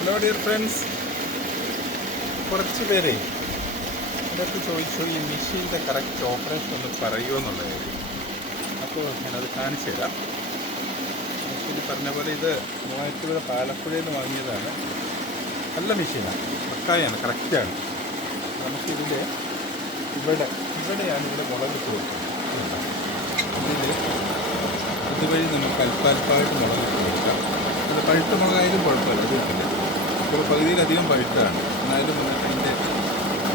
Hello dear friends, കുറച്ച് പേരെ ഇതൊക്കെ ചോദിച്ചു ഈ മെഷീൻ്റെ കറക്റ്റ് ഓപ്പറേഷൻ ഒന്ന് പറയുമോ എന്നുള്ള കാര്യം. അപ്പോൾ ഞാനത് കാണിച്ചു തരാം. മെഷീൻ പറഞ്ഞ പോലെ ഇത് മൂവാറ്റുപുഴ പാലപ്പുഴയിൽ നിന്ന് വാങ്ങിയതാണ്. നല്ല മെഷീനാണ്, പക്കായാണ്, കറക്റ്റാണ്. നമുക്കിതിൽ ഇവിടെയാണ് ഇവിടെ മുളകിട്ട് കൊടുക്കുന്നത്. ഇതിൽ ഇതുവഴി നമുക്ക് അല്പാൽപ്പായിട്ട് മുളകിട്ട് കൊടുക്കാം. അത് പഴുത്ത മുളകായാലും കുഴപ്പമില്ല, അത് കിട്ടില്ല. ഇപ്പോൾ പകുതിയിലധികം പഴുത്താണ്, എന്നാലും അതിൻ്റെ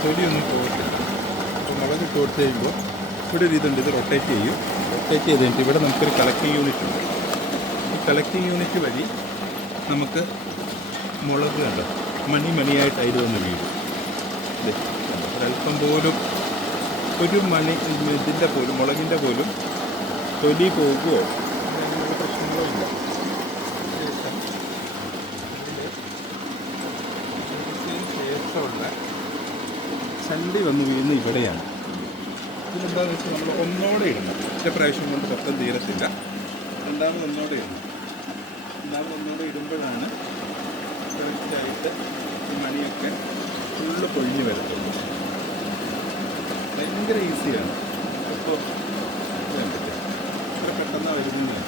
തൊലിയൊന്നും പോകത്തില്ല. അപ്പോൾ മുളകിട്ട് കൊടുത്ത് കഴിയുമ്പോൾ ഇവിടെ ഒരു ഇതുണ്ട്, ഇത് റൊട്ടേറ്റ് ചെയ്യും. റൊട്ടേറ്റ് ചെയ്ത് കഴിഞ്ഞിട്ട് ഇവിടെ നമുക്കൊരു കളക്ടിങ് യൂണിറ്റ് ഉണ്ട്. ഈ കളക്ടിങ് യൂണിറ്റ് വഴി നമുക്ക് മുളക് കണ്ടോ മണിയായിട്ട് അതിൽ വന്ന് വീഴും. ഒരല്പം പോലും ഒരു മണി ഇതിൻ്റെ പോലും മുളകിൻ്റെ പോലും തൊലി പോകുമോ അങ്ങനെയുള്ള പ്രശ്നങ്ങളോ ഇല്ല. ശേഷമുള്ള ചണ്ടി വന്ന് വീഴുന്ന ഇവിടെയാണ്. ഇതെന്താണെന്ന് വെച്ചാൽ നമ്മൾ ഒന്നോടെ ഇടണം. ഒറ്റ പ്രാവശ്യം കൊണ്ട് മൊത്തം തീരത്തില്ല. രണ്ടാമത് ഒന്നോടെ ഇടുമ്പോഴാണ് കറക്റ്റായിട്ട് ഈ മണിയൊക്കെ ഫുള്ള് പൊഴിഞ്ഞ് വരത്തുള്ളൂ. ഭയങ്കര ഈസിയാണ്. അപ്പോൾ ഇത്ര പെട്ടെന്ന് വരുന്നതാണ്.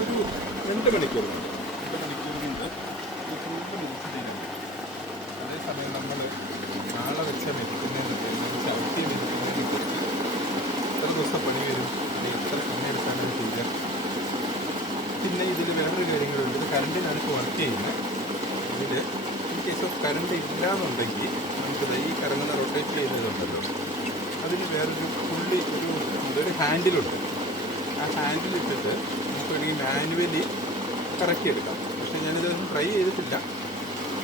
ഒരു 2 മണിക്കൂർ കൊണ്ട് ഈ ഫുള്ള് മെതിച്ചിട്ടാണ്. അതേസമയം നമ്മൾ നാളെ വെച്ച മെതിക്കുന്നതിന് ചവിട്ടി മെതിക്കുന്നതിന് എത്ര ദിവസം പണി വരും, അല്ലെങ്കിൽ എത്ര സമയം എടുക്കാനാണ് ചെയ്യുക. പിന്നെ ഇതിൽ വേറൊരു കാര്യങ്ങളുണ്ട്. ഇത് കറണ്ടിനാണ് ഇപ്പോൾ വർക്ക് ചെയ്യുന്നത്. ഇതിൽ ഇൻ കേസ് ഓഫ് കറണ്ട് ഇല്ലയെന്നുണ്ടെങ്കിൽ നമുക്കിത് ഈ കറങ്ങുന്ന റൊട്ടേറ്റ് ചെയ്യുന്നതുണ്ടല്ലോ, അതിന് വേറൊരു ഒരു ഹാൻഡിലുണ്ട്. ആ ഹാൻഡിലിട്ടിട്ട് നമുക്ക് വേണമെങ്കിൽ മാനുവലി കറക്കിയെടുക്കാം. പക്ഷേ ഞാനിതൊന്നും ട്രൈ ചെയ്തിട്ടില്ല.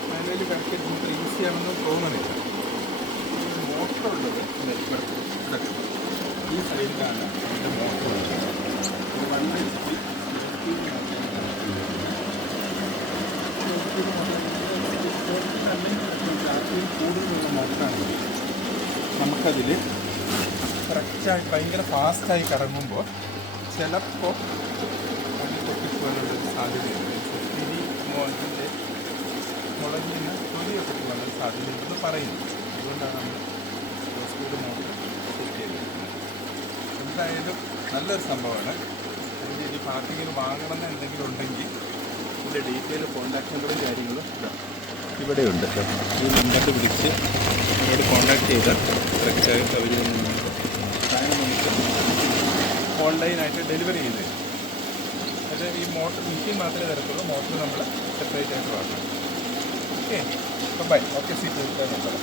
മാനുവലി കറക്കിയെടുത്ത് നമുക്ക് ഈസിയാണെന്ന് തോന്നണില്ല. മോട്ടറുള്ളത് ഈ സൈഡിലാണ് അതിൻ്റെ മോട്ടറുള്ളത്. 1 കൂടുതലുള്ള മോട്ടറാണെങ്കിൽ നമുക്കതിൽ കറക്റ്റായി ഭയങ്കര ഫാസ്റ്റായി കറങ്ങുമ്പോൾ ചിലപ്പോൾ അതിൽ പൊട്ടിപ്പോകാനുള്ളൊരു സാധ്യതയുണ്ട്. ഇതിൻ്റെ മുളകിന് തൊലിയൊക്കെ പോകാനുള്ള സാധ്യതയുണ്ടെന്ന് പറയുന്നു. അതുകൊണ്ടാണ് നമ്മൾ സ്പീഡ് മോട്ടർ സെറ്റ് ചെയ്തിരിക്കുന്നത്. എന്തായാലും നല്ലൊരു സംഭവമാണ്. അതിൻ്റെ ഇനി പാർട്ടിങ്ങിന് വാങ്ങണമെന്ന് എന്തെങ്കിലും ഉണ്ടെങ്കിൽ ഇതിൻ്റെ ഡീറ്റെയിൽ കോൺടാക്ട് നമ്പറും കാര്യങ്ങളും ഇവിടെയുണ്ട്. ഈ നമ്പർ വിളിച്ച് അവരോട് കോൺടാക്ട് ചെയ്താൽ കറക്റ്റായിട്ട് അവർ സാധനം നമുക്ക് ഓൺലൈനായിട്ട് ഡെലിവറി ചെയ്ത് തരും. അത് ഈ മെഷീൻ മാത്രമേ തരത്തുള്ളൂ. മോട്ടർ നമ്മൾ സെപ്പറേറ്റ് ആയിട്ട് വാങ്ങണം. Okay, bye. Okay, seat number.